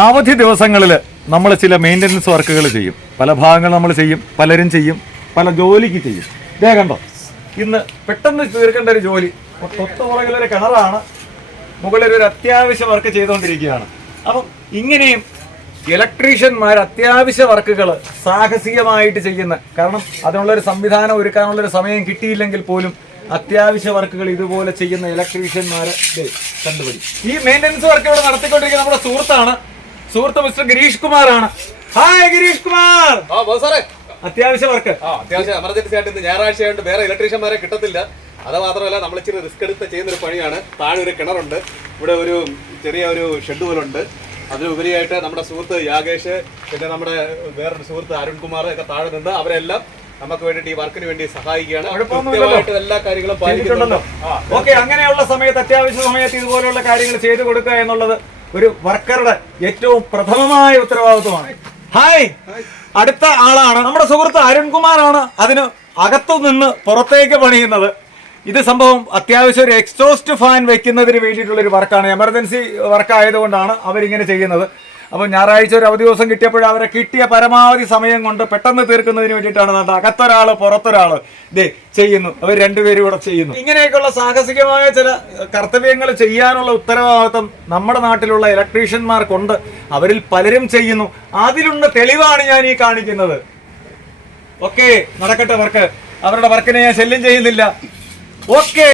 അവധി ദിവസങ്ങളിൽ നമ്മൾ ചില മെയിൻ്റനൻസ് വർക്കുകൾ ചെയ്യും. പല ഭാഗങ്ങൾ നമ്മൾ ചെയ്യും, പലരും ചെയ്യും, പല ജോലിക്ക് ചെയ്യും. ഇതേ കണ്ടോ, ഇന്ന് പെട്ടെന്ന് തീർക്കേണ്ട ഒരു ജോലി. തൊട്ടുപുറകിലൊരു കിണറാണ്, മുകളിൽ ഒരു അത്യാവശ്യ വർക്ക് ചെയ്തുകൊണ്ടിരിക്കുകയാണ്. അപ്പം ഇങ്ങനെയും ഇലക്ട്രീഷ്യന്മാർ അത്യാവശ്യ വർക്കുകൾ സാഹസികമായിട്ട് ചെയ്യുന്ന, കാരണം അതിനുള്ളൊരു സംവിധാനം ഒരുക്കാനുള്ളൊരു സമയം കിട്ടിയില്ലെങ്കിൽ പോലും അത്യാവശ്യ വർക്കുകൾ ഇതുപോലെ ചെയ്യുന്ന ഇലക്ട്രീഷ്യന്മാരെ കണ്ടുപിടി. ഈ മെയിൻ്റനൻസ് വർക്ക് ഇവിടെ നടത്തിക്കൊണ്ടിരിക്കുന്ന നമ്മുടെ സുഹൃത്ത് മിസ്റ്റർ ഗിരീഷ് കുമാറാണ്. ഹായ് ഗിരീഷ് കുമാർ. അത്യാവശ്യ വർക്ക്, അത്യാവശ്യം എമർജൻസി ആയിട്ട് ഇന്ന് ഞായറാഴ്ചയായിട്ട് വേറെ ഇലക്ട്രീഷ്യന്മാരെ കിട്ടത്തില്ല. അത് മാത്രമല്ല, നമ്മൾ ഇച്ചിരി റിസ്ക് എടുത്ത് ചെയ്യുന്നൊരു പണിയാണ്. താഴെ ഒരു കിണറുണ്ട്, ഇവിടെ ഒരു ചെറിയ ഒരു ഷെഡ് പോലുണ്ട്. അതിലുപരിയായിട്ട് നമ്മുടെ സുഹൃത്ത് യാഗേഷ്, പിന്നെ നമ്മുടെ വേറൊരു സുഹൃത്ത് അരുൺകുമാർ ഒക്കെ താഴെ നിന്ന് അവരെല്ലാം നമുക്ക് വേണ്ടിയിട്ട് ഈ വർക്കിന് വേണ്ടി സഹായിക്കുകയാണ്. എല്ലാ കാര്യങ്ങളും പാലിക്കുന്നുണ്ടല്ലോ. ഓക്കെ, അങ്ങനെയുള്ള സമയത്ത്, അത്യാവശ്യ സമയത്ത് ഇതുപോലെയുള്ള കാര്യങ്ങൾ ചെയ്തു കൊടുക്കുക എന്നുള്ളത് ഒരു വർക്കറുടെ ഏറ്റവും പ്രഥമമായ ഉത്തരവാദിത്വമാണ്. ഹായ്, അടുത്ത ആളാണ് നമ്മുടെ സുഹൃത്ത് അരുൺകുമാറാണ്. അതിന് അകത്തു നിന്ന് പുറത്തേക്ക് പണിയുന്നത്. ഇത് സംഭവം അത്യാവശ്യം ഒരു എക്സോസ്റ്റ് ഫാൻ വെക്കുന്നതിന് വേണ്ടിയിട്ടുള്ള ഒരു വർക്കാണ്. എമർജൻസി വർക്ക് ആയതുകൊണ്ടാണ് അവരിങ്ങനെ ചെയ്യുന്നത്. അപ്പോൾ ഞായറാഴ്ച ഒരു അവധി ദിവസം കിട്ടിയപ്പോൾ അവരെ കിട്ടിയ പരമാവധി സമയം കൊണ്ട് പെട്ടെന്ന് തീർക്കുന്നതിന് വേണ്ടിയിട്ടാണ് അകത്തൊരാൾ പുറത്തൊരാൾ ഇതേ ചെയ്യുന്നു. അവർ രണ്ടുപേരും ഇവിടെ ചെയ്യുന്നു. ഇങ്ങനെയൊക്കെയുള്ള സാഹസികമായ ചില കർത്തവ്യങ്ങൾ ചെയ്യാനുള്ള ഉത്തരവാദിത്വം നമ്മുടെ നാട്ടിലുള്ള ഇലക്ട്രീഷ്യന്മാർക്കുണ്ട്. അവരിൽ പലരും ചെയ്യുന്നു. അതിലുള്ള തെളിവാണ് ഞാൻ ഈ കാണിക്കുന്നത്. ഓക്കെ, നടക്കട്ടെ വർക്ക്. അവരുടെ വർക്കിനെ ഞാൻ ശല്യം ചെയ്യുന്നില്ല. ഓക്കെ.